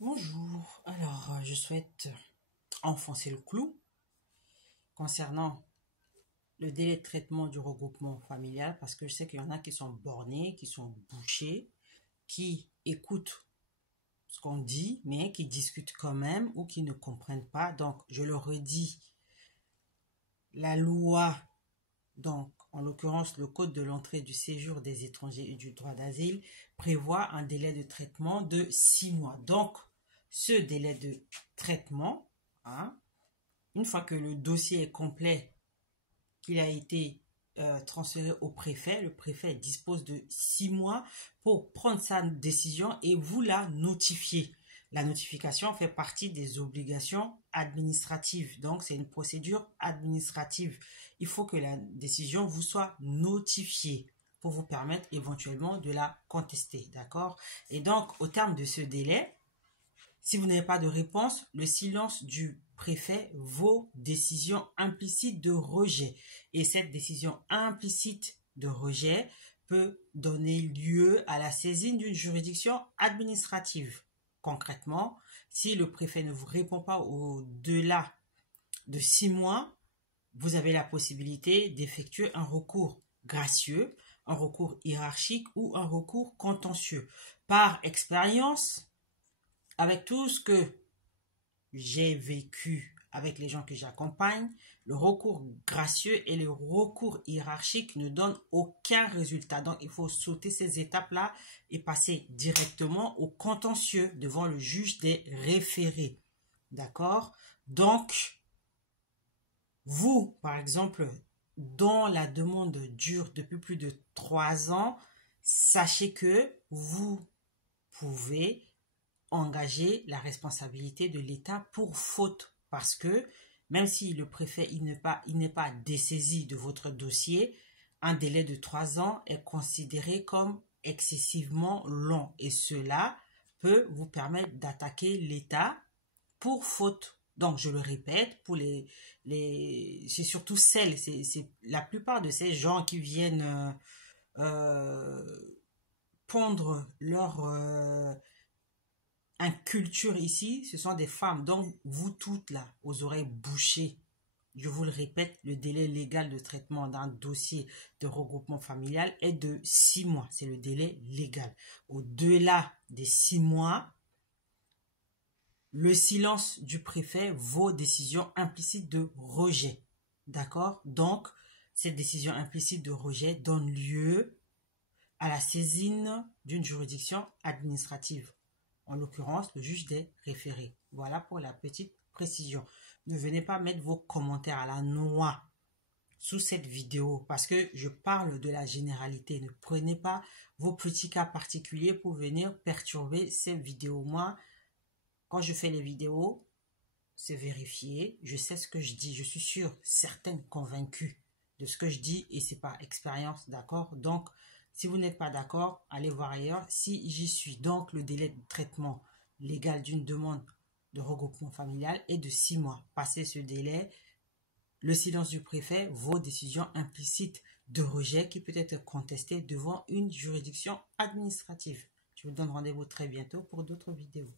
Bonjour, alors je souhaite enfoncer le clou concernant le délai de traitement du regroupement familial parce que je sais qu'il y en a qui sont bornés, qui sont bouchés, qui écoutent ce qu'on dit mais qui discutent quand même ou qui ne comprennent pas. Donc je le redis, la loi, donc en l'occurrence le code de l'entrée et du séjour des étrangers et du droit d'asile prévoit un délai de traitement de 6 mois. Donc ce délai de traitement, une fois que le dossier est complet, qu'il a été transféré au préfet, le préfet dispose de 6 mois pour prendre sa décision et vous la notifier. La notification fait partie des obligations administratives. Donc, c'est une procédure administrative. Il faut que la décision vous soit notifiée pour vous permettre éventuellement de la contester. D'accord? Et donc, au terme de ce délai, si vous n'avez pas de réponse, le silence du préfet vaut décision implicite de rejet. Et cette décision implicite de rejet peut donner lieu à la saisine d'une juridiction administrative. Concrètement, si le préfet ne vous répond pas au-delà de 6 mois, vous avez la possibilité d'effectuer un recours gracieux, un recours hiérarchique ou un recours contentieux. Par expérience, avec tout ce que j'ai vécu avec les gens que j'accompagne, le recours gracieux et le recours hiérarchique ne donnent aucun résultat. Donc, il faut sauter ces étapes-là et passer directement au contentieux devant le juge des référés. D'accord? Donc, vous, par exemple, dont la demande dure depuis plus de 3 ans, sachez que vous pouvez engager la responsabilité de l'État pour faute parce que même si le préfet il n'est pas dessaisi de votre dossier, un délai de 3 ans est considéré comme excessivement long et cela peut vous permettre d'attaquer l'État pour faute. Donc je le répète, pour c'est surtout c'est la plupart de ces gens qui viennent pondre leur inculture ici, ce sont des femmes. Donc, vous toutes là, aux oreilles bouchées, je vous le répète, le délai légal de traitement d'un dossier de regroupement familial est de 6 mois. C'est le délai légal. Au-delà des 6 mois, le silence du préfet vaut décision implicite de rejet. D'accord? Donc, cette décision implicite de rejet donne lieu à la saisine d'une juridiction administrative. En l'occurrence, le juge des référés. Voilà pour la petite précision. Ne venez pas mettre vos commentaires à la noix sous cette vidéo parce que je parle de la généralité. Ne prenez pas vos petits cas particuliers pour venir perturber ces vidéos. Moi, quand je fais les vidéos, c'est vérifié. Je sais ce que je dis. Je suis sûre, certaine, convaincue de ce que je dis et c'est par expérience, d'accord? Donc, si vous n'êtes pas d'accord, allez voir ailleurs. Si j'y suis, donc le délai de traitement légal d'une demande de regroupement familial est de 6 mois. Passé ce délai, le silence du préfet vaut décision implicite de rejet qui peut être contestée devant une juridiction administrative. Je vous donne rendez-vous très bientôt pour d'autres vidéos.